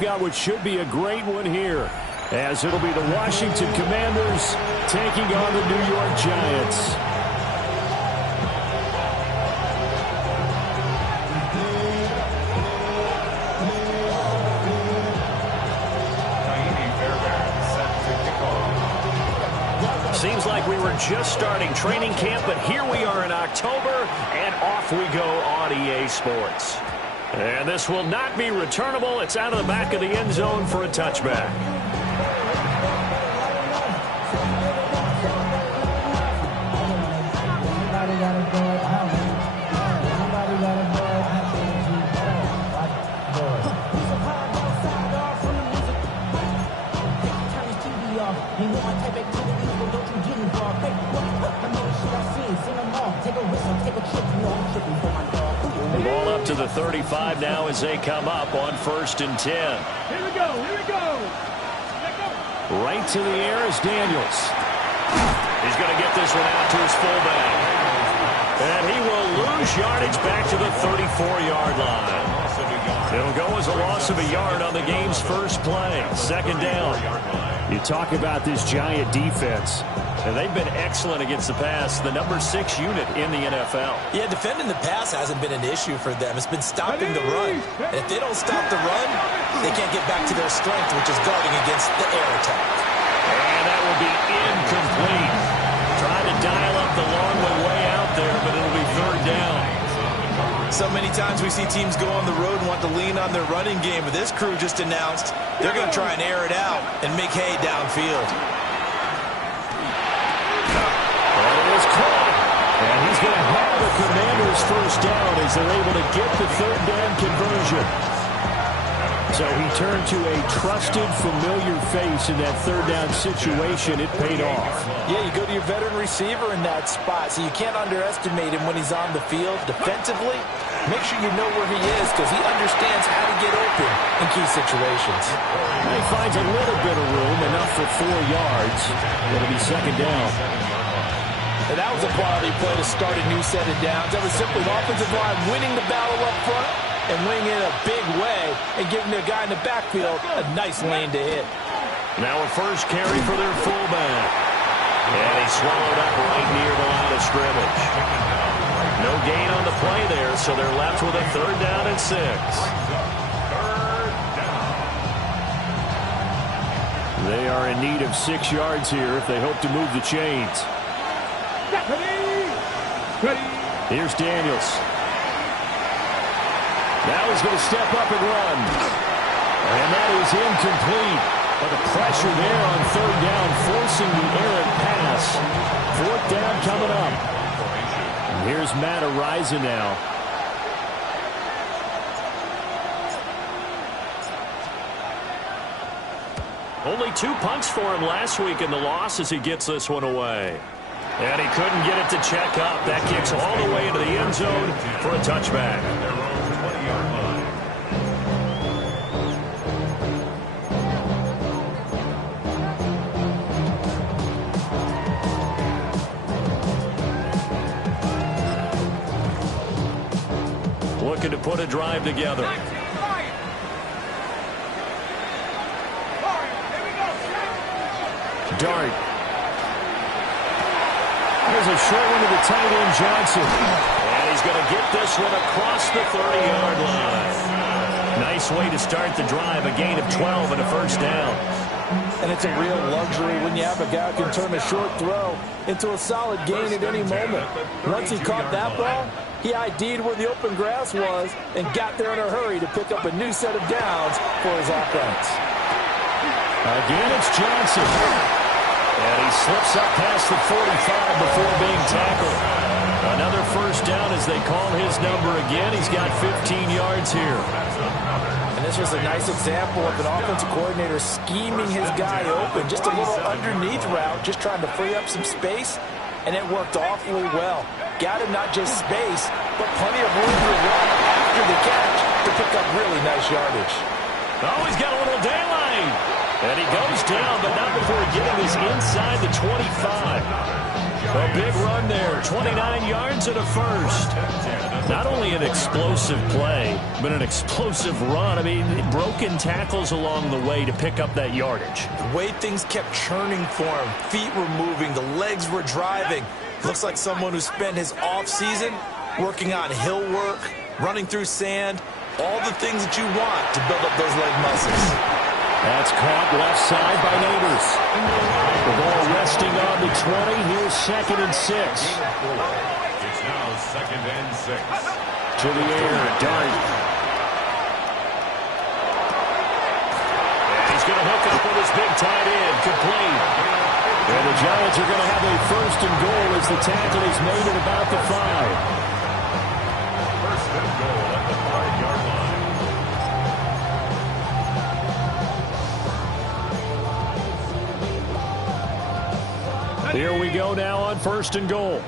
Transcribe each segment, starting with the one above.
we've got what should be a great one here, as it'll be the Washington Commanders taking on the New York Giants. Seems like we were just starting training camp, but here we are in October, and off we go on EA Sports. And this will not be returnable. It's out of the back of the end zone for a touchback. The ball up to the 35 now as they come up on 1st and 10. Here we go, here we go. Right to the air is Daniels. He's going to get this one out to his fullback. And he will lose yardage back to the 34-yard line. It'll go as a loss of a yard on the game's first play. 2nd down. You talk about this Giant defense. And they've been excellent against the pass, the number 6 unit in the NFL. Yeah, defending the pass hasn't been an issue for them. It's been stopping the run. And if they don't stop the run, they can't get back to their strength, which is guarding against the air attack. And that will be incomplete. Trying to dial up the long way out there, but it'll be 3rd down. So many times we see teams go on the road and want to lean on their running game, but this crew just announced they're going to try and air it out and make hay downfield. And he's going to have the Commanders' 1st down as they're able to get the 3rd down conversion. So he turned to a trusted, familiar face in that 3rd down situation. It paid off. Yeah, you go to your veteran receiver in that spot, so you can't underestimate him when he's on the field. Defensively, make sure you know where he is because he understands how to get open in key situations. And he finds a little bit of room, enough for 4 yards. It'll be 2nd down. And that was a quality play to start a new set of downs. That was simply the offensive line winning the battle up front and winning in a big way and giving their guy in the backfield a nice lane to hit. Now a first carry for their fullback. And he swallowed up right near the line of scrimmage. No gain on the play there, so they're left with a 3rd down and 6. They are in need of 6 yards here if they hope to move the chains. Here's Daniels. Now he's going to step up and run. And that is incomplete. But the pressure there on 3rd down, forcing the errant pass. 4th down coming up. And here's Matt Araiza now. Only 2 punts for him last week in the loss as he gets this one away. And he couldn't get it to check up. That kicks all the way into the end zone for a touchback. Looking to put a drive together. Dart. There's a short one to the tight end, Johnson. And he's going to get this one across the 30-yard line. Nice way to start the drive, a gain of 12 and a 1st down. And it's a real luxury when you have a guy who can turn a short throw into a solid gain at any moment. Once he caught that ball, he ID'd where the open grass was and got there in a hurry to pick up a new set of downs for his offense. Again, it's Johnson. And he slips up past the 45 before being tackled. Another 1st down as they call his number again. He's got 15 yards here. And this was a nice example of an offensive coordinator scheming his guy open. Just a little underneath route, just trying to free up some space. And it worked awfully well. Got him not just space, but plenty of room to run after the catch to pick up really nice yardage. Oh, he's got a little daylight. And he goes down, but not before getting this inside the 25. A big run there, 29 yards and a first. Not only an explosive play, but an explosive run. I mean, broken tackles along the way to pick up that yardage. The way things kept churning for him, feet were moving, the legs were driving. Looks like someone who spent his offseason working on hill work, running through sand, all the things that you want to build up those leg muscles. That's caught left side by Neighbors. The ball resting on the 20. Here's 2nd and 6. It's now 2nd and 6. To the air, Dart. And he's going to hook up with his big tight end, complete. And the Giants are going to have a 1st and goal as the tackle is made at about the 5. 1st and goal at the 5-yard line. Here we go now on 1st and goal.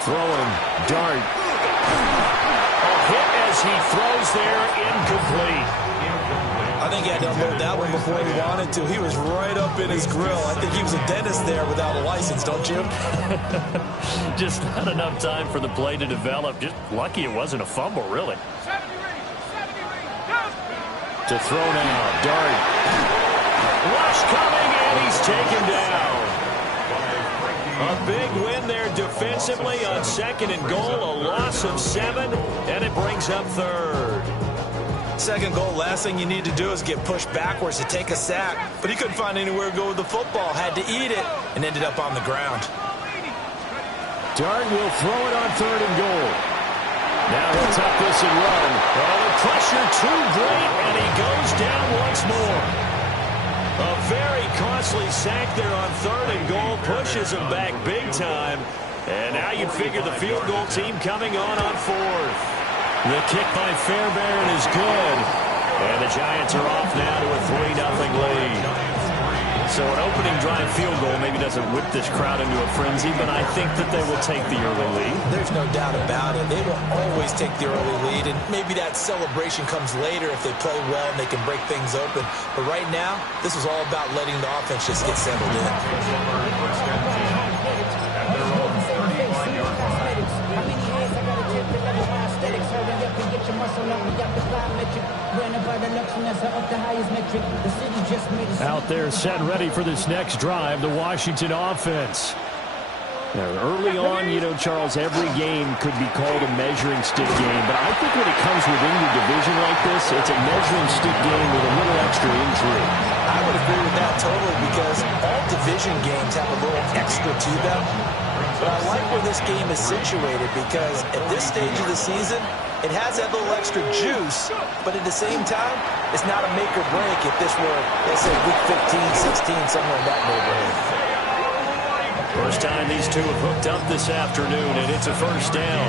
Throwing, Dart. A hit as he throws there, incomplete. I think he had to unload that one before he wanted to. He was right up in his grill. I think he was a dentist there without a license, don't you? Just not enough time for the play to develop. Just lucky it wasn't a fumble, really. To throw now, Dart. Rush coming, and he's taken down. A big win there defensively on 2nd and goal. A loss of 7, and it brings up 3rd. 2nd goal, last thing you need to do is get pushed backwards to take a sack. But he couldn't find anywhere to go with the football. Had to eat it and ended up on the ground. Dart will throw it on 3rd and goal. Now he'll tuck this and run. Oh, the pressure too great, and he goes down once more. A very costly sack there on 3rd and goal. Pushes him back big time. And now you'd figure the field goal team coming on 4th. The kick by Fairbairn is good. And the Giants are off now to a 3-0 lead. So an opening drive field goal maybe doesn't whip this crowd into a frenzy, but I think that they will take the early lead. There's no doubt about it. They will always take the early lead, and maybe that celebration comes later if they play well and they can break things open. But right now, this is all about letting the offense just get settled in. Out there set ready for this next drive, the Washington offense. Now, early on, you know, Charles, every game could be called a measuring stick game, but I think when it comes within your division like this, it's a measuring stick game with a little extra intrigue. I would agree with that totally, because all division games have a little extra to them. But I like where this game is situated, because at this stage of the season, it has that little extra juice, but at the same time, it's not a make or break if this were, let's say, week 15, 16, somewhere in that neighborhood. First time these two have hooked up this afternoon, and it's a 1st down.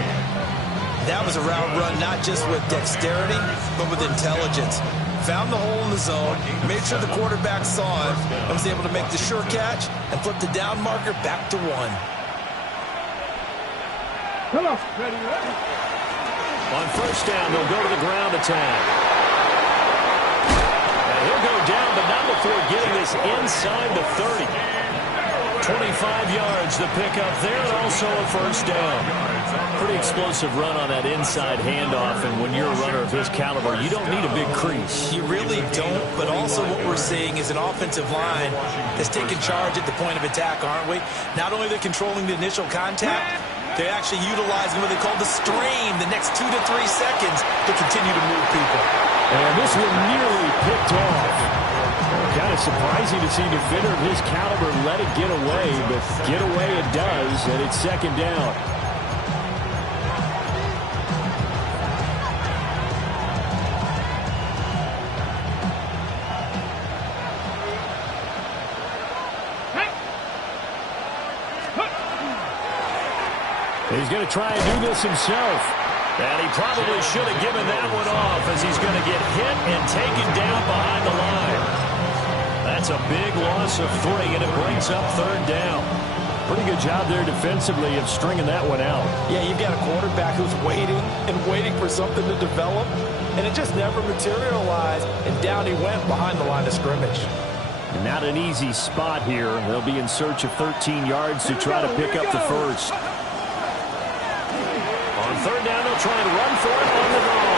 That was a route run not just with dexterity, but with intelligence. Found the hole in the zone, made sure the quarterback saw it, and was able to make the sure catch and flip the down marker back to 1. Come on. Ready, ready. On 1st down, they'll go to the ground attack. And he'll go down, but not before getting this inside the 30. 25 yards the pickup there, and also a 1st down. Pretty explosive run on that inside handoff, and when you're a runner of his caliber, you don't need a big crease. You really don't, but also what we're seeing is an offensive line that's taking charge at the point of attack, aren't we? Not only are they controlling the initial contact, they're actually utilizing what they call the stream, the next 2 to 3 seconds to continue to move people. And this one nearly picked off. Kind of surprising to see a defender of his caliber let it get away, but get away it does, and it's 2nd down. He's going to try and do this himself. And he probably should have given that one off, as he's going to get hit and taken down behind the line. That's a big loss of 3, and it brings up 3rd down. Pretty good job there defensively of stringing that one out. Yeah, you've got a quarterback who's waiting and waiting for something to develop, and it just never materialized, and down he went behind the line of scrimmage. And not an easy spot here. They'll be in search of 13 yards to try to pick up the first. On third down, they'll try and run for it on the ball.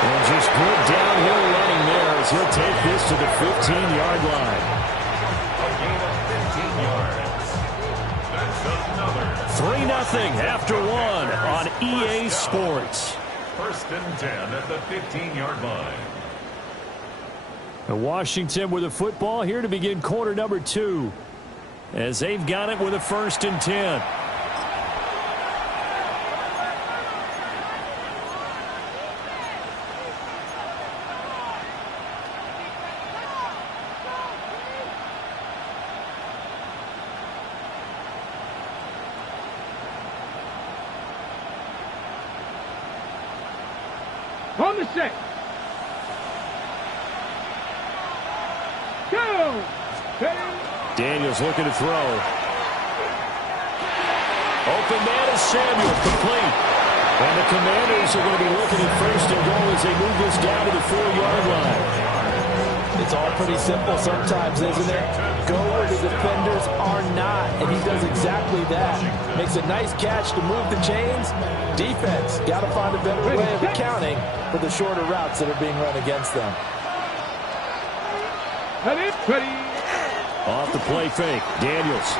And just good downhill running there as he'll take this to the 15-yard line. A gain of 15 yards. That's another. 3-0 after one on EA Sports. First and 10 at the 15-yard line. And Washington with the football here to begin quarter number 2. As they've got it with a 1st and 10. On the set. Go. Daniels looking to throw. Open man is Samuel, complete. And the Commanders are going to be looking at 1st and goal as they move this down to the 4-yard line. It's all pretty simple sometimes, isn't it? Go where the defenders are not, and he does exactly that. Makes a nice catch to move the chains. Defense, got to find a better way of accounting for the shorter routes that are being run against them. Off the play fake, Daniels.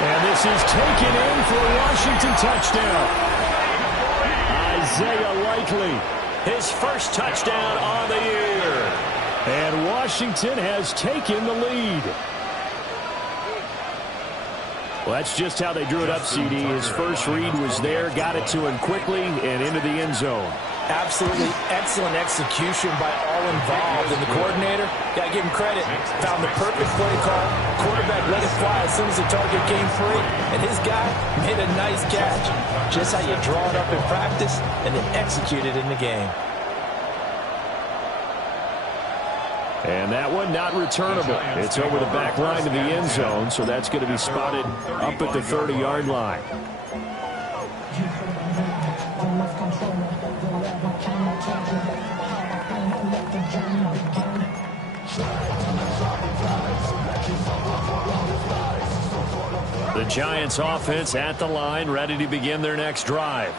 And this is taken in for a Washington touchdown. Isaiah Likely, his first touchdown on the year. And Washington has taken the lead. Well, that's just how they drew it up, CD. His first read was there, got it to him quickly, and into the end zone. Absolutely excellent execution by all involved. And the coordinator, got to give him credit, found the perfect play call. Quarterback let it fly as soon as the target came free. And his guy made a nice catch. Just how you draw it up in practice and then execute it in the game. And that one not returnable. It's over the back line to the end zone, so that's going to be spotted up at the 30-yard line. The Giants offense at the line, ready to begin their next drive.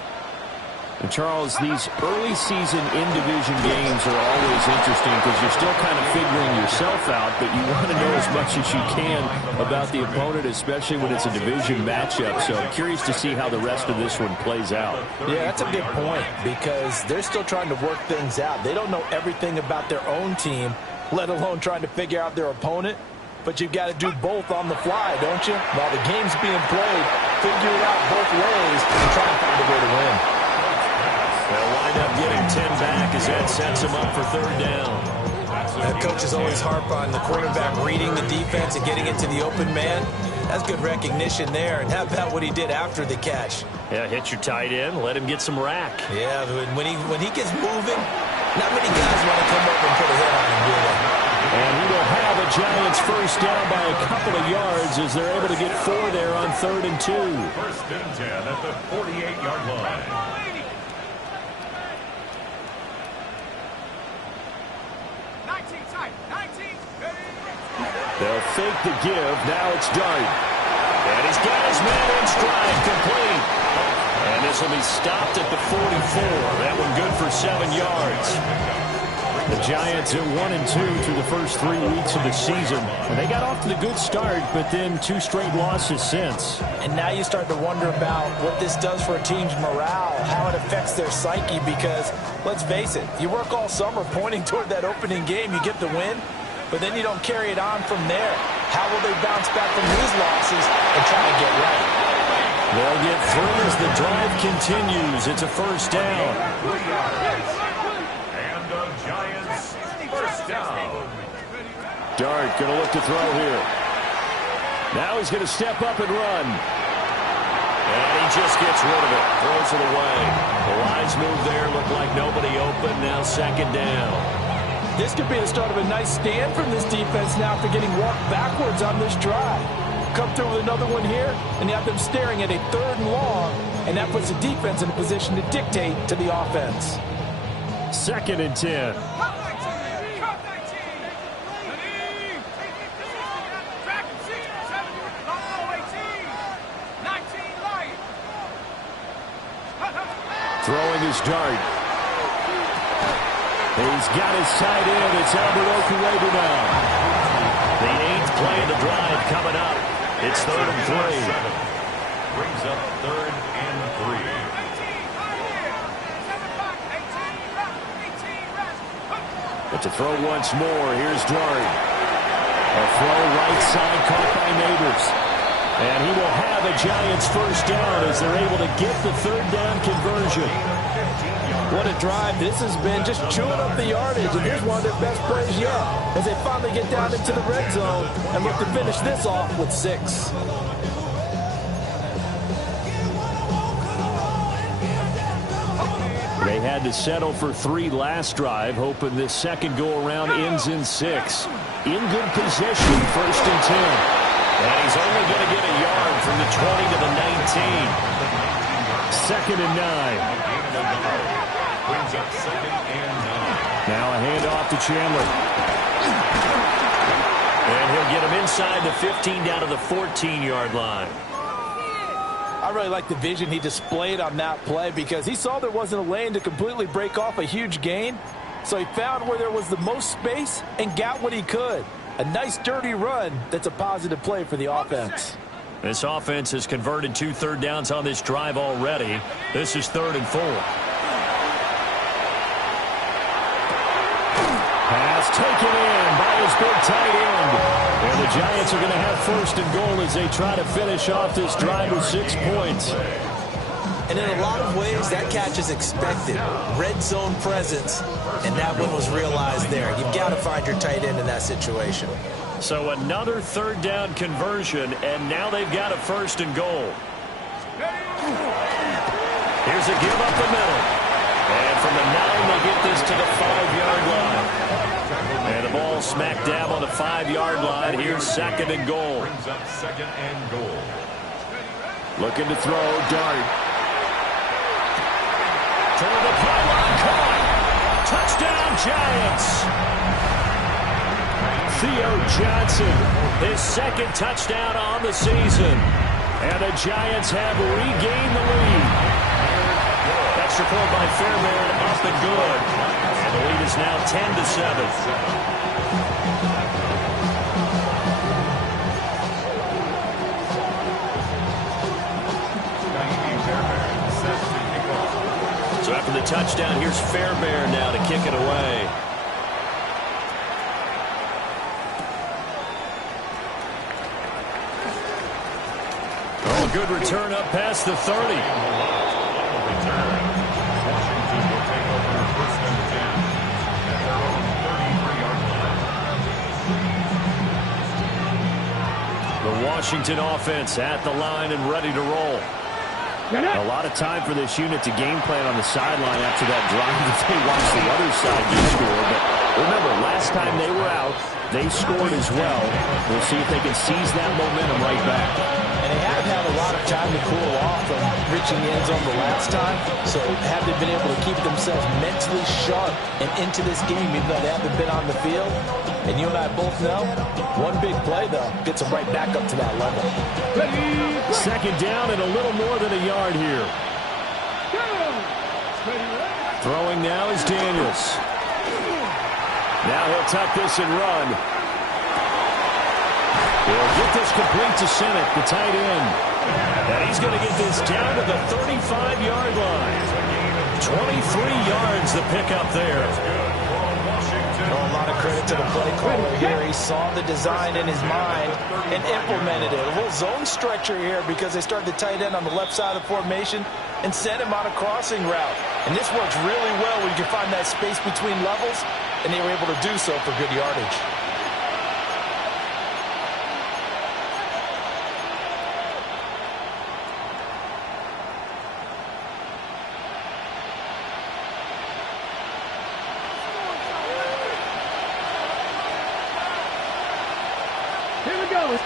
And Charles, these early season in-division games are always interesting because you're still kind of figuring yourself out, but you want to know as much as you can about the opponent, especially when it's a division matchup. So I'm curious to see how the rest of this one plays out. Yeah, that's a good point because they're still trying to work things out. They don't know everything about their own team, let alone trying to figure out their opponent. But you've got to do both on the fly, don't you? While the game's being played, figure it out both ways and try and find a way to win. They'll wind up getting 10 back as that sets them up for 3rd down. Coaches always harp on the quarterback reading the defense and getting into the open man. That's good recognition there. And how about what he did after the catch? Yeah, hit your tight end, let him get some rack. Yeah, when he gets moving, not many guys want to come over and put a hit on him, do they? And he will have a Giants first down by a couple of yards as they're able to get 4 there on 3rd and 2. 1st and 10 at the 48-yard line. They'll fake the give. Now it's Dart. And he's got his man in stride, complete. And this will be stopped at the 44. That one good for 7 yards. The Giants at 1-2 through the first 3 weeks of the season. And they got off to the good start, but then 2 straight losses since. And now you start to wonder about what this does for a team's morale, how it affects their psyche, because, let's face it, you work all summer pointing toward that opening game, you get the win, but then you don't carry it on from there. How will they bounce back from these losses and try to get right? They'll get 3 as the drive continues. It's a first down. And the Giants first down. Dart going to look to throw here. Now he's going to step up and run. And he just gets rid of it. Throws it away. The lines move there. Look like nobody open. Now 2nd down. This could be the start of a nice stand from this defense now after getting walked backwards on this drive. Come through with another one here, and you have them staring at a 3rd and long, and that puts the defense in a position to dictate to the offense. 2nd and 10. Throwing his dart. He's got his tight end. It's Albert Okuebu now. The 8th play of the drive coming up. It's 3rd and 3. Brings up 3rd and 3. But to throw once more, here's Dart. A throw right side caught by Neighbors. And he will have a Giants first down as they're able to get the 3rd down conversion. What a drive this has been, just chewing up the yardage. And here's one of their best plays yet as they finally get down into the red zone and look to finish this off with 6. They had to settle for 3 last drive, hoping this second go-around ends in 6. In good position, 1st and 10. And he's only going to get a yard from the 20 to the 19. 2nd and 9. Brings up 2nd and 9. Now a handoff to Chandler. And he'll get him inside the 15 down to the 14-yard line. I really like the vision he displayed on that play because he saw there wasn't a lane to completely break off a huge gain. So he found where there was the most space and got what he could. A nice dirty run that's a positive play for the offense. This offense has converted 2 third downs on this drive already. This is 3rd and 4. Pass taken in by his big tight end. And the Giants are going to have 1st and goal as they try to finish off this drive with 6 points. And in a lot of ways, that catch is expected. Red zone presence, and that one was realized there. You've got to find your tight end in that situation. So another 3rd down conversion, and now they've got a 1st and goal. Here's a give up the middle. And from the 9, they get this to the 5-yard line. And the ball smack dab on the 5-yard line. Here's 2nd and goal. Brings up 2nd and goal. Looking to throw, Dart. Toward the pylon, caught. Touchdown, Giants. Theo Johnson, his 2nd touchdown on the season. And the Giants have regained the lead. Extra point by Fairbairn, up and good. And the lead is now 10-7. So after the touchdown, here's Fairbairn now to kick it away. Oh, good return up past the 30. The Washington offense at the line and ready to roll. A lot of time for this unit to game plan on the sideline after that drive if they watch the other side just score. But remember, last time they were out, they scored as well. We'll see if they can seize that momentum right back. And they haven't had a lot of time to cool off from reaching the end zone the last time. So have they been able to keep themselves mentally sharp and into this game even though they haven't been on the field? And you and I both know, one big play, though, gets them right back up to that level. 2nd down and a little more than a yard here. Throwing now is Daniels. Now he'll tuck this and run. He'll get this complete to Sennett, the tight end. And he's going to get this down to the 35-yard line. 23 yards the pickup there. A lot of credit to the play caller here. He saw the design in his mind and implemented it. A little zone stretcher here because they started the tight end on the left side of the formation and sent him on a crossing route. And this works really well when you can find that space between levels, and they were able to do so for good yardage.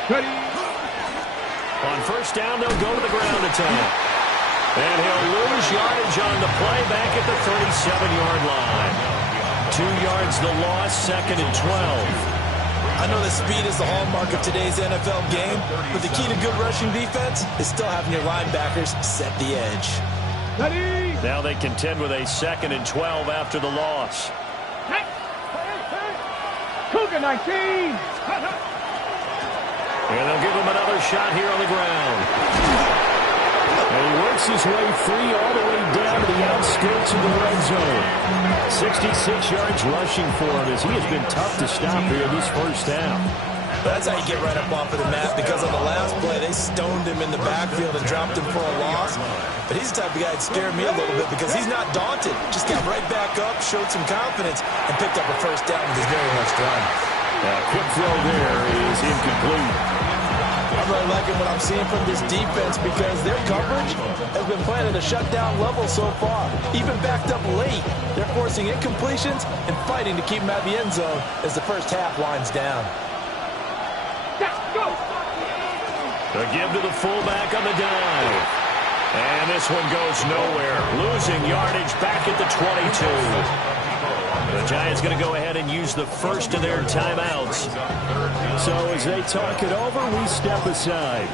Ready. On 1st down, they'll go to the ground attack. And he'll lose yardage on the play back at the 37-yard line. 2 yards the loss, 2nd and 12. I know that speed is the hallmark of today's NFL game, but the key to good rushing defense is still having your linebackers set the edge. Ready. Now they contend with a 2nd and 12 after the loss. Cougar 19. And they'll give him another shot here on the ground. And he works his way free all the way down to the outskirts of the red zone. 66 yards rushing for him as he has been tough to stop here this first half. That's how you get right up off of the mat, because on the last play, they stoned him in the backfield and dropped him for a loss. But he's the type of guy that scared me a little bit because he's not daunted. Just got right back up, showed some confidence, and picked up a first down with his very next run. Quick throw there is incomplete. I'm really liking what I'm seeing from this defense because their coverage has been playing at a shutdown level so far. Even backed up late, they're forcing incompletions and fighting to keep them out of the end zone as the first half winds down. A give to the fullback on the dive. And this one goes nowhere. Losing yardage back at the 22. The Giants going to go ahead and use the first of their timeouts. So as they talk it over, we step aside.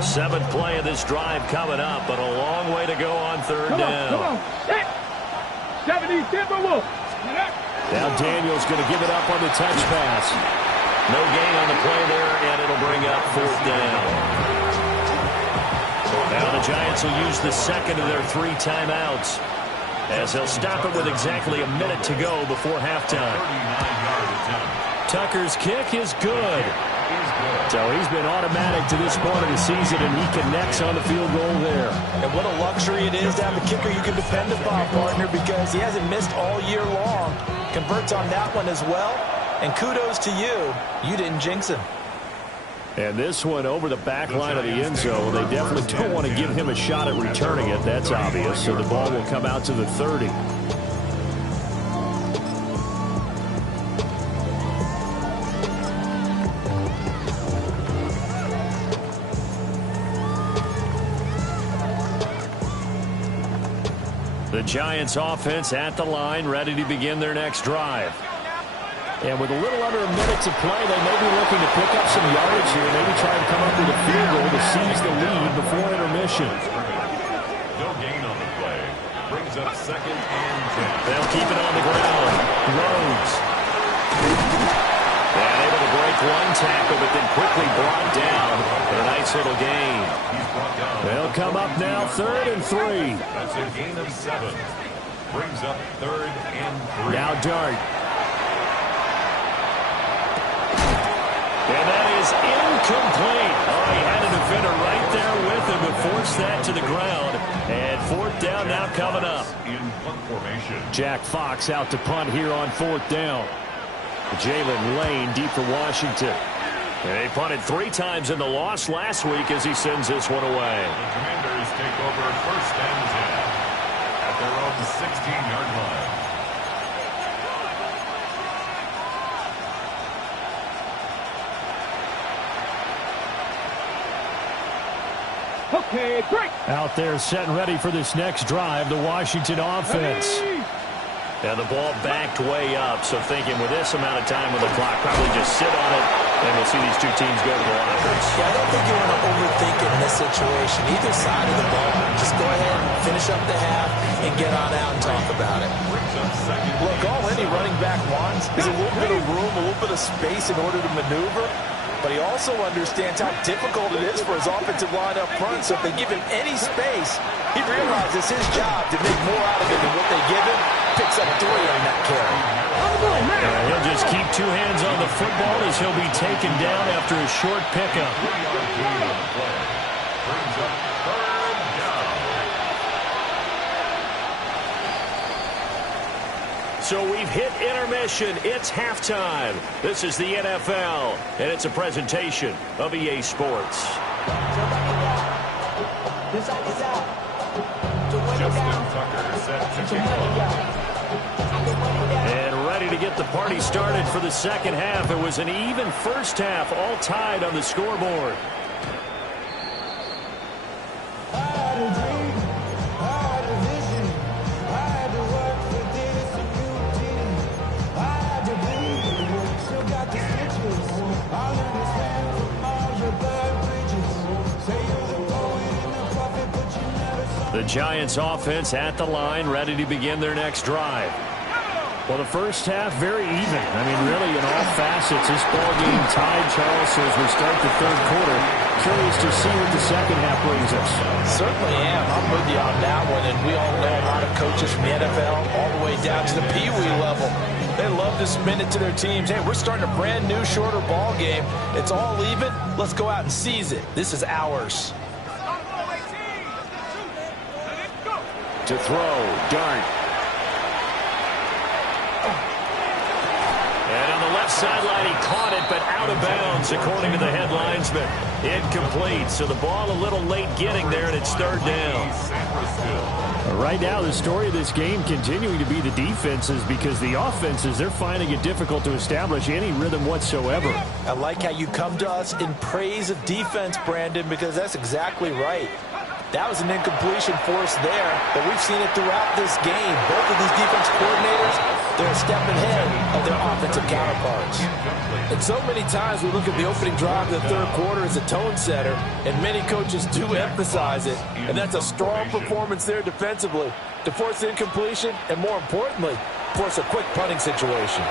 Seventh play of this drive coming up, but a long way to go on third down. Come on. 70 Timberwolves. Now Daniels going to give it up on the touch pass. No gain on the play there, and it'll bring up fourth down. Now the Giants will use the second of their 3 timeouts as they'll stop it with exactly a minute to go before halftime. Tucker's kick is good. So he's been automatic to this point of the season, and he connects on the field goal there. And what a luxury it is to have a kicker you can depend upon, partner, because he hasn't missed all year long. Converts on that one as well, and kudos to you. You didn't jinx him. And this one over the back line of the end zone. They definitely don't want to give him a shot at returning it. That's obvious. So the ball will come out to the 30. The Giants offense at the line, ready to begin their next drive. And with a little under a minute to play, they may be looking to pick up some yardage here. Maybe try to come up with a field goal to seize the lead before intermission. No gain on the play. Brings up 2nd and 10. They'll keep it on the ground. Rhodes. And able to break one tackle, but then quickly brought down for a nice little gain. He's brought down. They'll come up now 3rd and 3. That's a gain of 7. Brings up 3rd and 3. Now Dart. And that is incomplete. Oh, he had a defender right there with him to force that to the ground. And 4th down now coming up. In punt formation. Jack Fox out to punt here on 4th down. Jalen Lane deep for Washington. And they punted 3 times in the loss last week as he sends this one away. The Commanders take over 1st and 10 at their own 16-yard line. Okay, great. Out there set and ready for this next drive, the Washington offense. And the ball backed way up, so thinking with this amount of time on the clock, probably just sit on it, and we'll see these 2 teams go to the lockers. Yeah, I don't think you want to overthink in this situation. Either side of the ball. Just go ahead and finish up the half and get on out and talk about it. Look, all any running back wants is a little bit of room, a little bit of space in order to maneuver. But he also understands how difficult it is for his offensive line up front. So if they give him any space, he realizes his job to make more out of it than what they give him. Picks up 3 on that carry. He'll just keep 2 hands on the football as he'll be taken down after a short pickup. Brings up 3rd down. So we've hit intermission. It's halftime. This is the NFL, and it's a presentation of EA Sports. Justin Tucker set to kick off. And ready to get the party started for the second half. It was an even first half, all tied on the scoreboard. I had a dream, I had a vision, I had to work for this. The Giants offense at the line, ready to begin their next drive. Well, the first half, very even. I mean, really, in all facets, this ball game tied, Charles, so as we start the third quarter. Curious to see what the second half brings us. Certainly am. I'm with you on that one, and we all know a lot of coaches from the NFL all the way down to the Pee Wee level. They love to spin it to their teams. Hey, we're starting a brand new, shorter ball game. It's all even. Let's go out and seize it. This is ours. To throw, Dart. And on the left sideline, he caught it, but out of bounds, according to the head linesman. Incomplete, so the ball a little late getting there, and it's third down. Right now, the story of this game continuing to be the defenses, because the offenses, they're finding it difficult to establish any rhythm whatsoever. I like how you come to us in praise of defense, Brandon, because that's exactly right. That was an incompletion force there, but we've seen it throughout this game. Both of these defense coordinators, they're a step ahead of their offensive counterparts. And so many times we look at the opening drive of the third quarter as a tone setter, and many coaches do emphasize it. And that's a strong performance there defensively to force the incompletion and, more importantly, force a quick punting situation.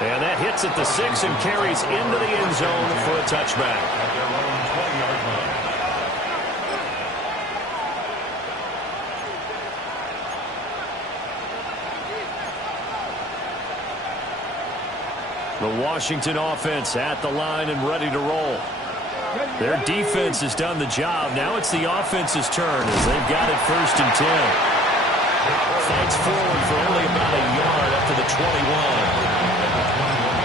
And that hits at the 6 and carries into the end zone for a touchback. At their own 20-yard line. The Washington offense at the line and ready to roll. Their defense has done the job. Now it's the offense's turn as they've got it 1st and 10. Fights forward for only about a yard up to the 21.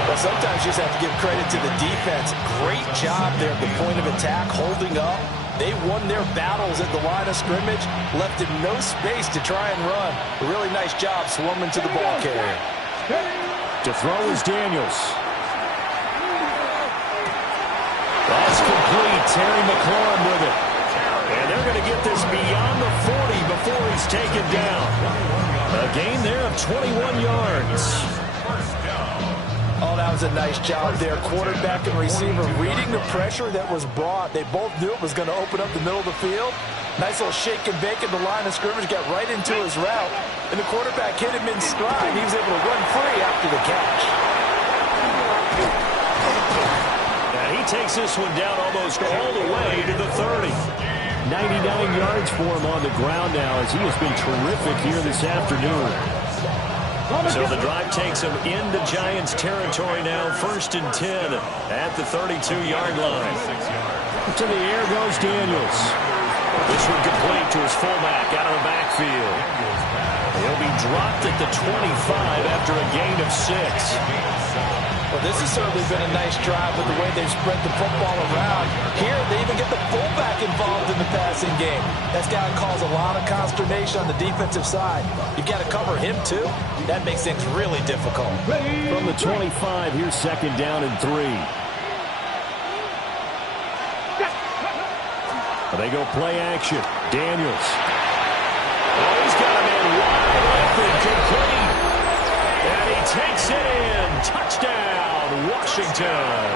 Well, sometimes you just have to give credit to the defense. Great job there at the point of attack, holding up. They won their battles at the line of scrimmage, left him no space to try and run. A really nice job swarming to the ball carrier. To throw is Daniels. That's complete. Terry McLaurin with it. And they're going to get this beyond the 40 before he's taken down. A gain there of 21 yards. Oh, that was a nice job there. Quarterback and receiver reading the pressure that was brought. They both knew it was going to open up the middle of the field. Nice little shake and bake at the line of scrimmage, got right into his route. And the quarterback hit him in stride. He was able to run free after the catch. And he takes this one down almost all the way to the 30. 99 yards for him on the ground now as he has been terrific here this afternoon. So the drive takes him into Giants territory now, 1st and 10 at the 32-yard line. To the air goes Daniels. This one complete to his fullback out of the backfield. He'll be dropped at the 25 after a gain of 6. Well, this has certainly been a nice drive with the way they've spread the football around. Here, they even get the fullback involved in the passing game. That's got to cause a lot of consternation on the defensive side. You've got to cover him, too. That makes things really difficult. From the 25, here's 2nd down and 3. They go play action. Daniels. Oh, he's got a man wide open, complete. And he takes it in. Touchdown, Washington.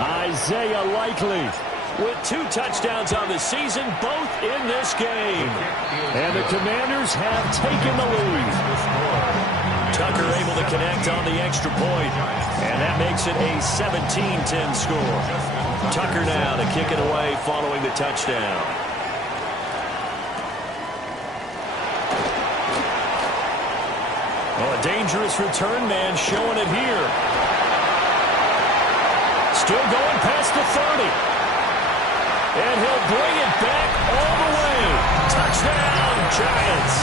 Isaiah Likely. With 2 touchdowns on the season, both in this game. And the Commanders have taken the lead. Tucker able to connect on the extra point. And that makes it a 17-10 score. Tucker now to kick it away following the touchdown. Oh, a dangerous return man showing it here. Still going past the 30. And he'll bring it back all the way. Touchdown, Giants.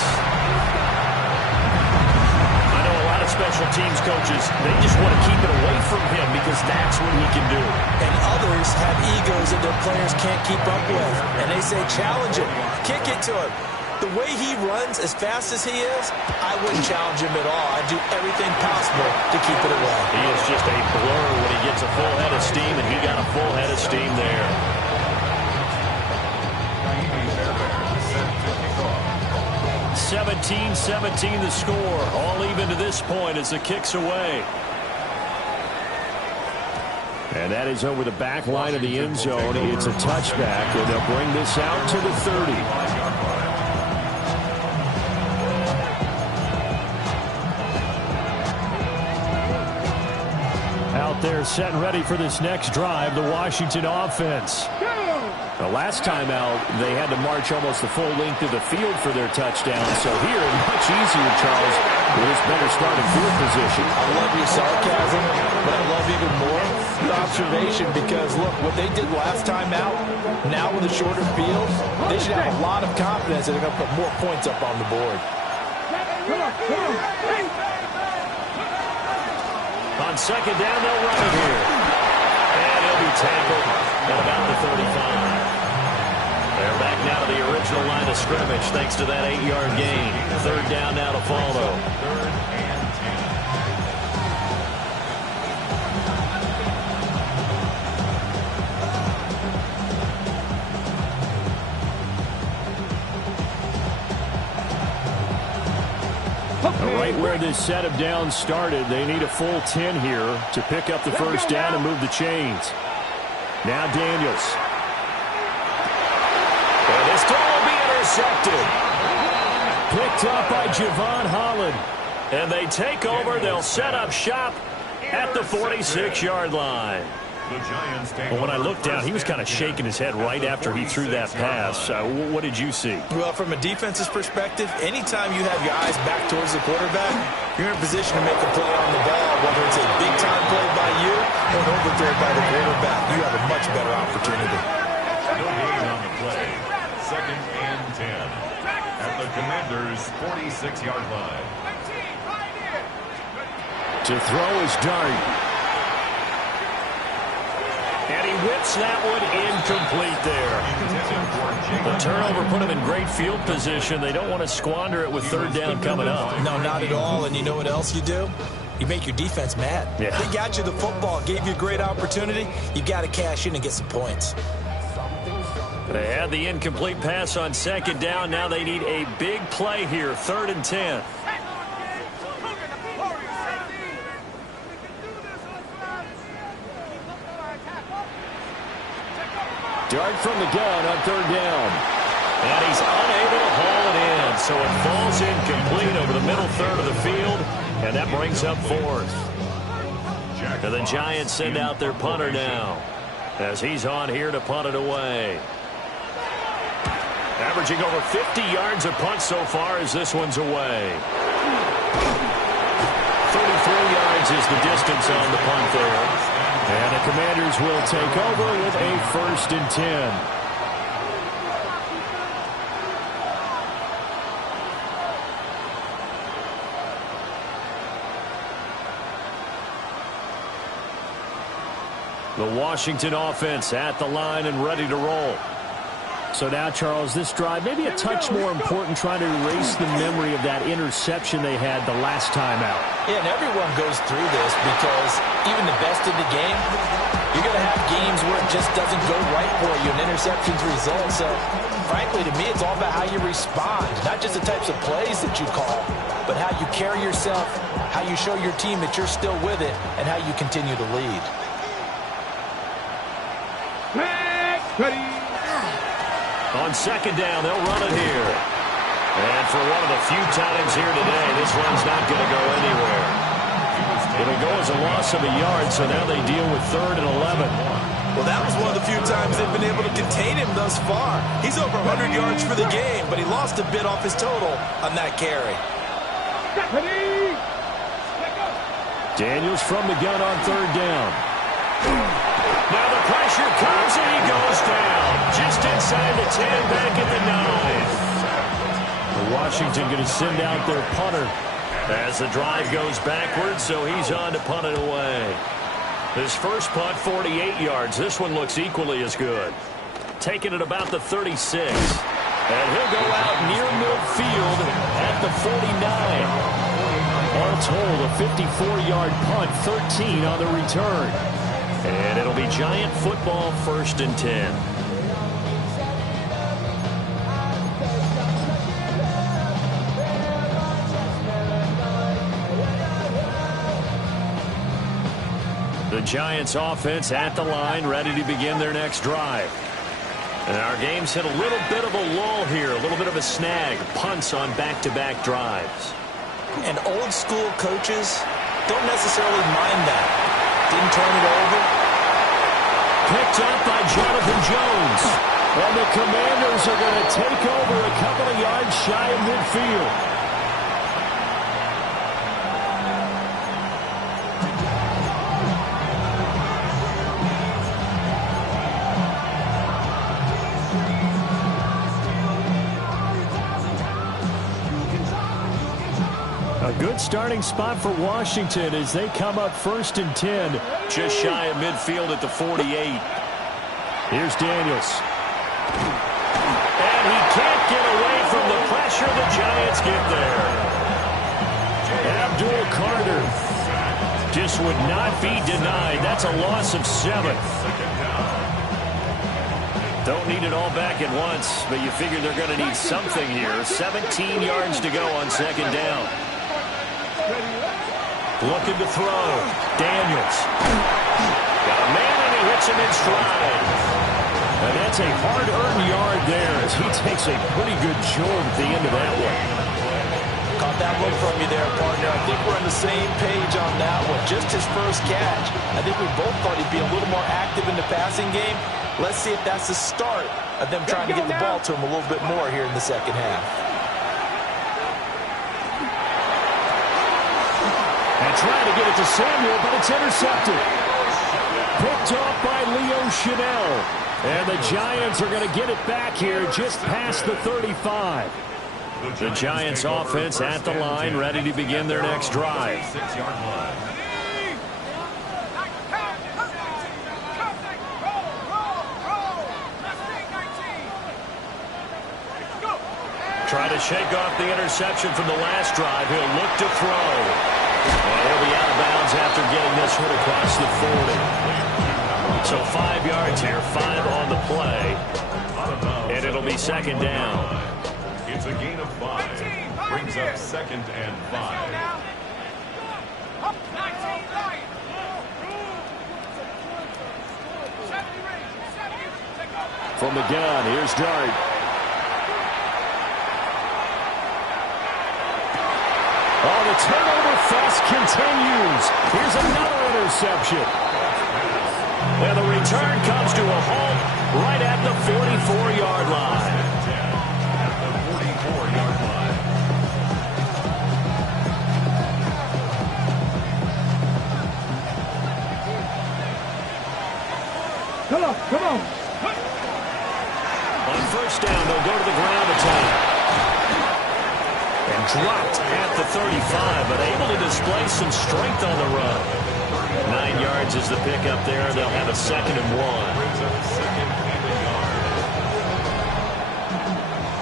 I know a lot of special teams coaches, they just want to keep it away from him because that's what he can do. And others have egos that their players can't keep up with. And they say, challenge him, kick it to him. The way he runs as fast as he is, I wouldn't challenge him at all. I'd do everything possible to keep it away. He is just a blur when he gets a full head of steam, and he got a full head of steam there. 17-17 the score. All even to this point as the kick's away. And that is over the back line of the end zone. It's a touchback, and they'll bring this out to the 30. Out there set and ready for this next drive, the Washington offense. The last time out, they had to march almost the full length of the field for their touchdown. So here, much easier, Charles, with this better starting field position. I love your sarcasm, but I love even more the observation because, look, what they did last time out, now with a shorter field, they should have a lot of confidence that they're going to put more points up on the board. On second down, they'll run it here. And he'll be tackled at about the 35. They're back now to the original line of scrimmage thanks to that 8-yard gain. Third down now to follow. Third and 10. Right where this set of downs started, they need a full 10 here to pick up the first down and move the chains. Now Daniels. And this throw will be intercepted. Picked up by Javon Holland. And they take over. They'll set up shop at the 46-yard line. The Giants take Well, when I over looked down, he was kind of shaking his head right after he threw that pass. What did you see? Well, from a defense's perspective, anytime you have your eyes back towards the quarterback, you're in a position to make a play on the ball, whether it's a big-time play by you or an overthrow by the quarterback. You have a much better opportunity. No gain on the play. Second and 10 at the Commanders' 46-yard line. To throw is Dart. And he whips that one incomplete there. The turnover put him in great field position. They don't want to squander it with third down coming up. No, not at all. And you know what else you do? You make your defense mad. Yeah. They got you the football, gave you a great opportunity. You got to cash in and get some points. They had the incomplete pass on second down. Now they need a big play here, third and 10. Dart from the gun on third down. And he's unable to haul it in. So it falls incomplete over the middle third of the field. And that brings up fourth. And the Giants send out their punter now, as he's on here to punt it away. Averaging over 50 yards a punt so far as this one's away. 33 yards is the distance on the punt there. And the Commanders will take over with a first and 10. The Washington offense at the line and ready to roll. So now, Charles, this drive maybe a touch more important, trying to erase the memory of that interception they had the last time out. Yeah, and everyone goes through this because even the best in the game, you're going to have games where it just doesn't go right for you, and interceptions result. So, frankly, to me, it's all about how you respond, not just the types of plays that you call, but how you carry yourself, how you show your team that you're still with it, and how you continue to lead. On second down, they'll run it here. And for one of the few times here today, this run's not going to go anywhere. It'll go as a loss of a yard, so now they deal with third and 11. Well, that was one of the few times they've been able to contain him thus far. He's over 100 yards for the game, but he lost a bit off his total on that carry. Daniels from the gun on third down. Now the pressure comes and he goes down. Just inside the 10, back at the 9. Washington going to send out their punter. As the drive goes backwards, so he's on to punt it away. His first punt, 48 yards. This one looks equally as good. Taking it about the 36. And he'll go out near midfield at the 49. All told, a 54-yard punt, 13 on the return. And it'll be Giant football, first and 10. The Giants offense at the line, ready to begin their next drive. And our game's hit a little bit of a lull here, a little bit of a snag. Punts on back-to-back drives. And old school coaches don't necessarily mind that. Didn't turn it over. Picked up by Jonathan Jones. And the Commanders are going to take over a couple of yards shy of midfield. A good starting spot for Washington as they come up 1st and 10. Just shy of midfield at the 48. Here's Daniels. And he can't get away from the pressure. The Giants get there. Abdul Carter just would not be denied. That's a loss of 7. Don't need it all back at once, but you figure they're going to need something here. 17 yards to go on 2nd down. Looking to throw. Daniels. Got a man and he hits him in stride. And that's a hard-earned yard there as he takes a pretty good jolt at the end of that one. Caught that look from you there, partner. I think we're on the same page on that one. Just his first catch. I think we both thought he'd be a little more active in the passing game. Let's see if that's the start of them trying to get the ball to him a little bit more here in the second half. And trying to get it to Samuel, but it's intercepted. Picked off by Leo Chanel. And the Giants are going to get it back here just past the 35. The Giants offense at the line, ready to begin their next drive. 6-yard line. Try to shake off the interception from the last drive. He'll look to throw. And he'll be out of bounds after getting this one across the 40. So 5 yards here, 5 on the play. And it'll be 2nd down. It's a gain of 5. Brings up 2nd and 5. From the gun, here's Dart. Oh, the turnover fest continues. Here's another interception. And the return comes to a halt right at the 44-yard line. At the 44-yard line. Come on. On 1st down, they'll go to the ground attack. And dropped at the 35, but able to display some strength on the run. 9 yards is the pickup there. They'll have a 2nd and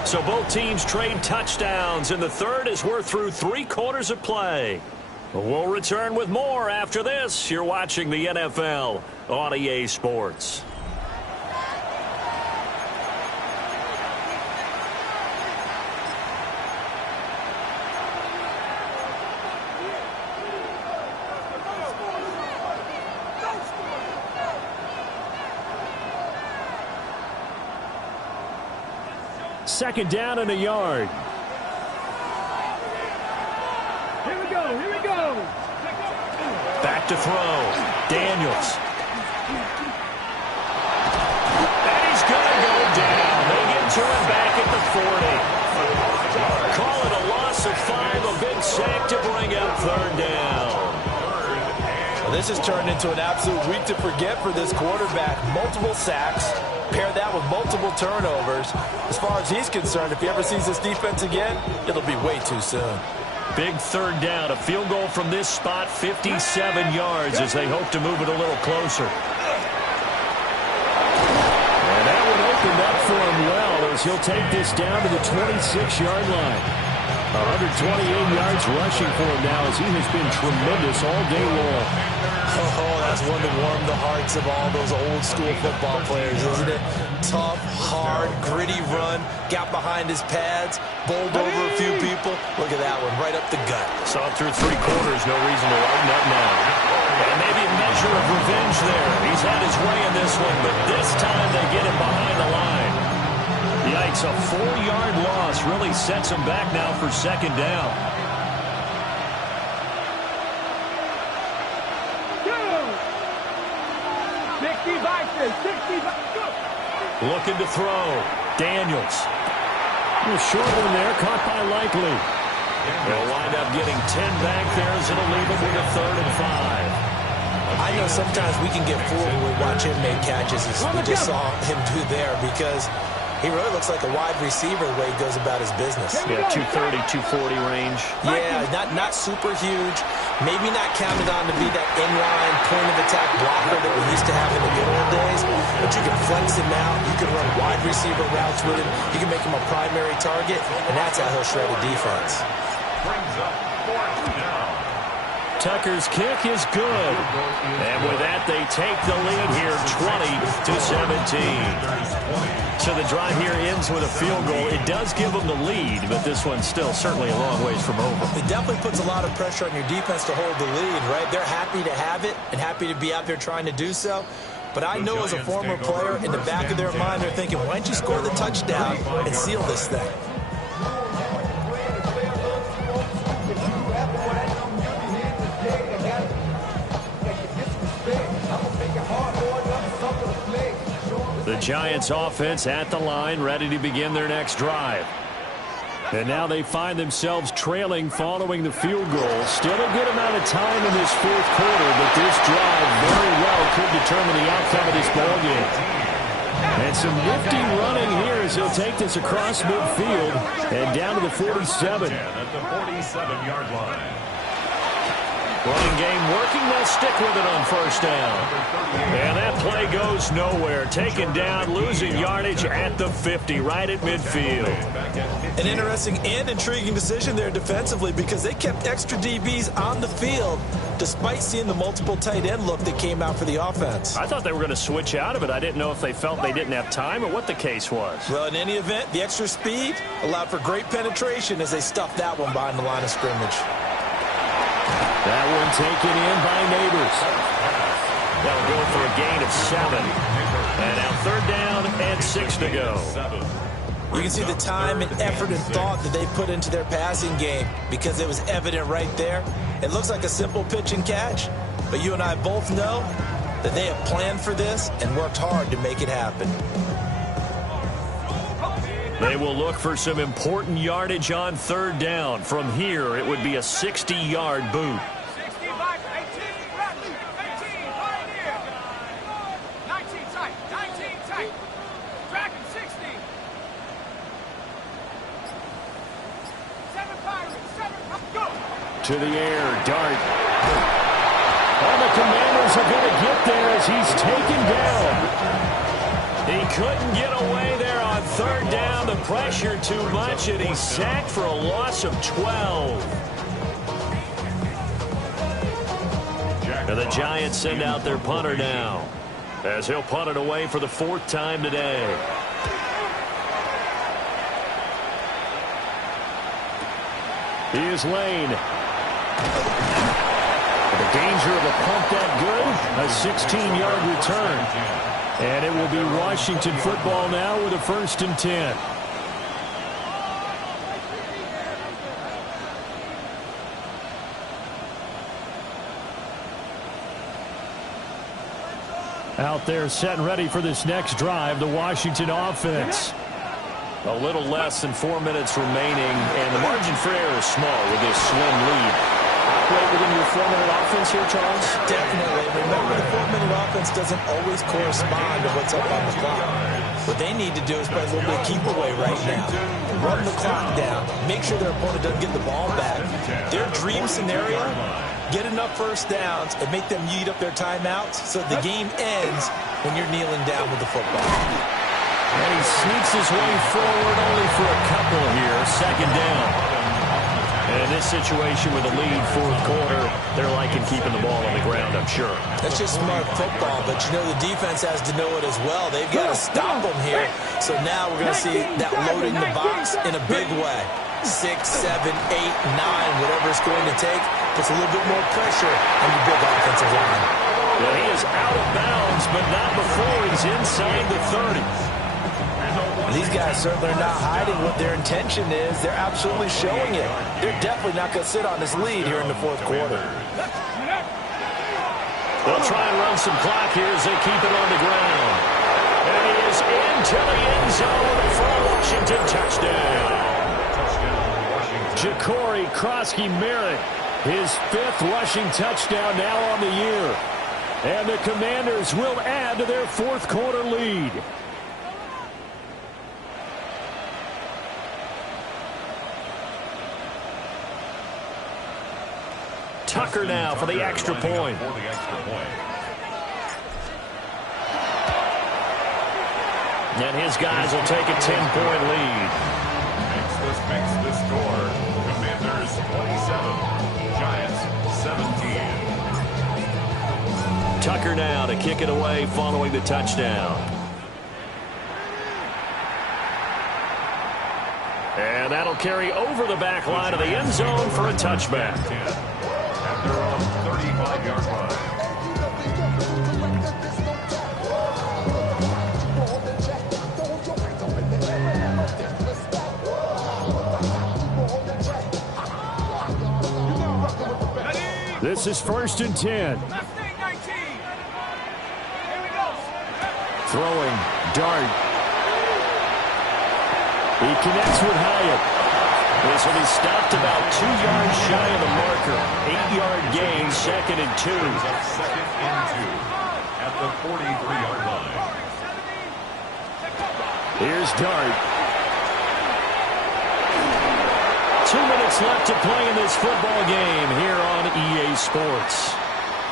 1. So both teams trade touchdowns, and the third as we're through 3 quarters of play. We'll return with more after this. You're watching the NFL on EA Sports. Second down and a yard. Here we go. Back to throw. Daniels. And he's going to go down. They get to him back at the 40. Call it a loss of 5, a big sack to bring up 3rd down. Well, this has turned into an absolute week to forget for this quarterback. Multiple sacks. Pair that with multiple turnovers. As far as he's concerned, if he ever sees this defense again, it'll be way too soon. Big 3rd down. A field goal from this spot, 57 yards as they hope to move it a little closer. And that one opened up for him well as he'll take this down to the 26-yard line. 128 yards rushing for him now as he has been tremendous all day long. Oh, that's one to warm the hearts of all those old school football players, isn't it? Tough, hard, gritty run, got behind his pads, bowled over a few people. Look at that one, right up the gut. Saw through 3 quarters, no reason to lighten up now. And maybe a measure of revenge there. He's had his way in this one, but this time they get him behind the line. Yikes, a 4-yard loss really sets him back now for 2nd down. Looking to throw. Daniels. A short one there, caught by Likely. They'll wind up getting 10 back there as it'll leave them with a 3rd and 5. I know sometimes we can get fooled when we watch him make catches, as we just saw him do there, because he really looks like a wide receiver the way he goes about his business. Yeah, 230, 240 range. Yeah, not super huge. Maybe not counted on to be that inline point-of-attack blocker that we used to have in the good old days, but you can flex him out. You can run wide receiver routes with him. You can make him a primary target, and that's how he'll shred a defense. Brings up 4th down. Tucker's kick is good. And with that, they take the lead here 20-17. So the drive here ends with a field goal. It does give them the lead, but this one's still certainly a long ways from over. It definitely puts a lot of pressure on your defense to hold the lead, right? They're happy to have it and happy to be out there trying to do so. But I know as a former player, in the back of their mind, they're thinking, why don't you score the touchdown and seal this thing? The Giants offense at the line, ready to begin their next drive. And now they find themselves trailing following the field goal. Still a good amount of time in this 4th quarter, but this drive very well could determine the outcome of this ballgame. And some nifty running here as he'll take this across midfield and down to the 47. At the 47-yard line. Running game working. They'll stick with it on 1st down. And that play goes nowhere. Taken down, losing yardage at the 50, right at midfield. An interesting and intriguing decision there defensively, because they kept extra DBs on the field despite seeing the multiple tight end look that came out for the offense. I thought they were going to switch out of it. I didn't know if they felt they didn't have time or what the case was. Well, in any event, the extra speed allowed for great penetration as they stuffed that one behind the line of scrimmage. That one taken in by Neighbors. That'll go for a gain of 7. And now 3rd down and 6 to go. You can see the time and effort and thought that they put into their passing game, because it was evident right there. It looks like a simple pitch and catch, but you and I both know that they have planned for this and worked hard to make it happen. They will look for some important yardage on 3rd down. From here, it would be a 60-yard boot. 19 tight. Dragon 60. 7 Pirates, go. To the air, Dart. And the Commanders are going to get there as he's taken down. He couldn't get away there on 3rd down. The pressure too much, and he's sacked for a loss of 12. And the Giants send out their punter now, as he'll punt it away for the 4th time today. Here's Lane. The danger of a punt that good, a 16-yard return. And it will be Washington football now with a 1st and 10. Out there set and ready for this next drive, the Washington offense. A little less than 4 minutes remaining, and the margin for error is small with this slim lead. Operate within your 4-minute offense here, Charles? Definitely. Remember, the 4-minute offense doesn't always correspond to what's up on the clock. What they need to do is play a little bit of keep away right now. Run the clock down. Make sure their opponent doesn't get the ball back. Their dream scenario, get enough 1st downs and make them eat up their timeouts so the game ends when you're kneeling down with the football. And he sneaks his way forward only for a couple here. 2nd down. In this situation with a lead fourth quarter, they're liking keeping the ball on the ground, I'm sure. That's just smart football, but you know the defense has to know it as well. They've got to stop them here. So now we're going to see that loading the box in a big way. 6, 7, 8, 9, whatever it's going to take, puts a little bit more pressure on the big offensive line. Well, he is out of bounds, but not before he's inside the 30. These guys certainly are not hiding what their intention is. They're absolutely showing it. They're definitely not going to sit on this lead here in the fourth quarter. They'll try and run some clock here as they keep it on the ground. And he is into the end zone for a Washington touchdown. Ja'Cory Krosky-Merritt, his 5th rushing touchdown now on the year. And the Commanders will add to their fourth quarter lead. Tucker now for the extra point. And his guys will take a 10-point lead. Makes the score. Commanders 27, Giants 17. Tucker now to kick it away following the touchdown. And that'll carry over the back line of the end zone for a touchback. At their own 35-yard line. This is 1st and 10. Throwing, dart. He connects with Hyatt. This will be stopped about 2 yards shy of the marker. 8-yard gain, 2nd and 2. 2nd and 2 at the 43-yard line. Here's Dart. 2 minutes left to play in this football game here on EA Sports.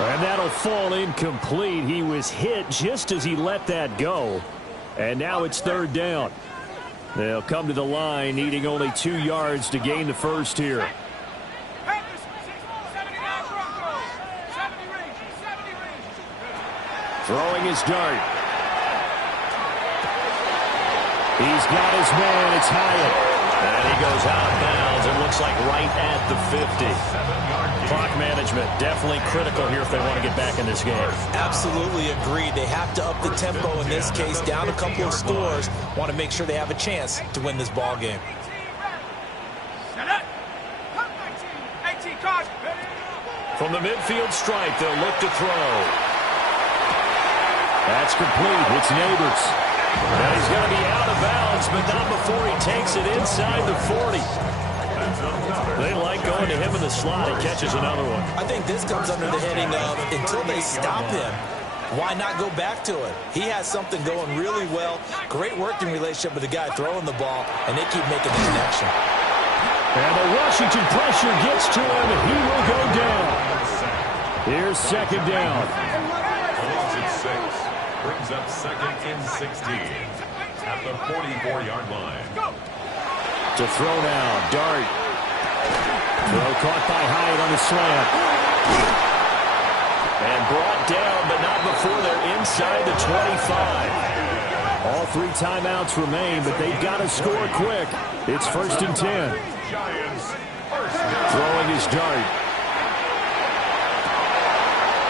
And that'll fall incomplete. He was hit just as he let that go. And now it's 3rd down. They'll come to the line needing only 2 yards to gain the first here. Throwing his Dart. He's got his man. It's Hyatt. And he goes out of bounds. It looks like right at the 50. Clock management definitely critical here if they want to get back in this game. Absolutely agreed. They have to up the tempo in this case, down a couple of scores. Want to make sure they have a chance to win this ball game. From the midfield stripe, they'll look to throw. That's complete. It's Neighbors. And he's going to be out of bounds, but not before he takes it inside the 40. They like going to him in the slot. He catches another one. I think this comes under the heading of until they stop him, why not go back to it? He has something going really well. Great working relationship with the guy throwing the ball, and they keep making the connection. And the Washington pressure gets to him, and he will go down. Here's 2nd down. Holds it 6. Brings up 2nd and 16 at the 44-yard line. To throw now, Dart. Throw caught by Hyatt on the slant. And brought down, but not before they're inside the 25. All 3 timeouts remain, but they've got to score quick. It's 1st and 10. Throwing his Dart.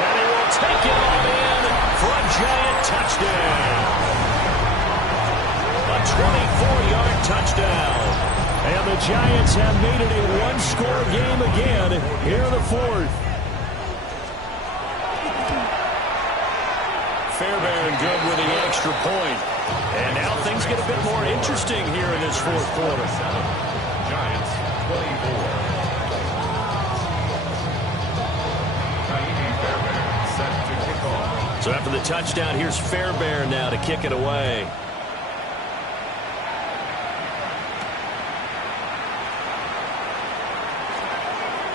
And he will take it all in for a Giant touchdown. A 24-yard touchdown. And the Giants have made it a one-score game again here in the 4th. Fairbairn good with the extra point. And now things get a bit more interesting here in this 4th quarter. Giants 24. Ka'imi Fairbairn set to kick off. So after the touchdown, here's Fairbairn now to kick it away.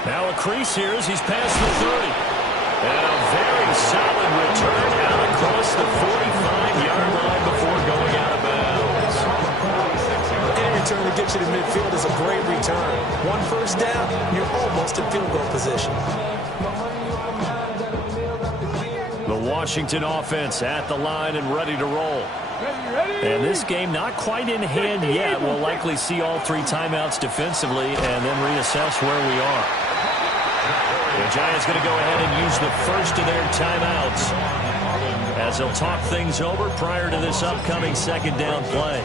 Now a crease here as he's past the 30. And a very solid return out across the 45-yard line before going out of bounds. Any return to get you to midfield is a great return. return. One first down, you're almost in field goal position. The Washington offense at the line and ready to roll. And this game not quite in hand yet. We'll likely see all 3 timeouts defensively and then reassess where we are. The Giants going to go ahead and use the first of their timeouts as they'll talk things over prior to this upcoming second down play.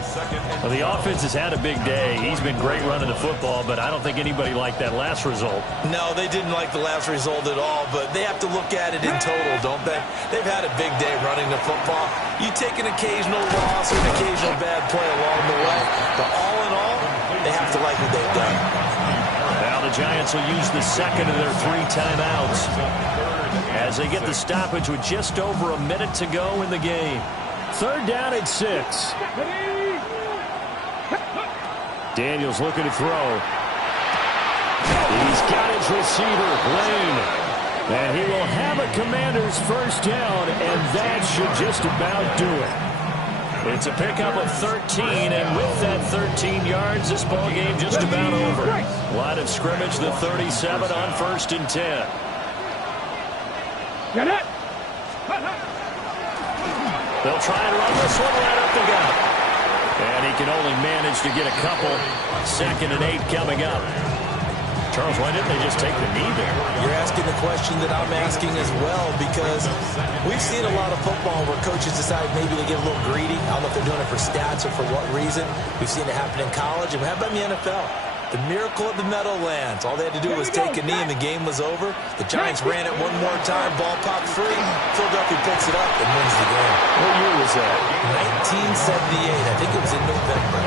Well, the offense has had a big day. He's been great running the football, but I don't think anybody liked that last result. No, they didn't like the last result at all, but they have to look at it in total, don't they? They've had a big day running the football. You take an occasional loss or an occasional bad play along the way, but all in all, they have to like what they've done. Now the Giants will use the second of their 3 timeouts as they get the stoppage with just over a minute to go in the game. 3rd down and 6. Daniels looking to throw. He's got his receiver, Lane. And he will have a Commanders first down, and that should just about do it. It's a pickup of 13, and with that 13 yards, this ball game just about over. Line of scrimmage, the 37 on 1st and 10. Get it! They'll try and run this one right up the gut. And he can only manage to get a couple. 2nd and 8 coming up. Charles, why didn't they just take the knee there? You're asking the question that I'm asking as well, because we've seen a lot of football where coaches decide maybe they get a little greedy. I don't know if they're doing it for stats or for what reason. We've seen it happen in college, and we have it in the NFL. The miracle of the Meadowlands. All they had to do was take a knee, and the game was over. The Giants ran it one more time. Ball popped free. Philadelphia picks it up and wins the game. What year was that? 1978. I think it was in November.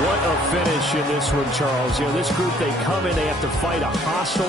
What a finish in this one, Charles. You know, this group, they come in, they have to fight a hostile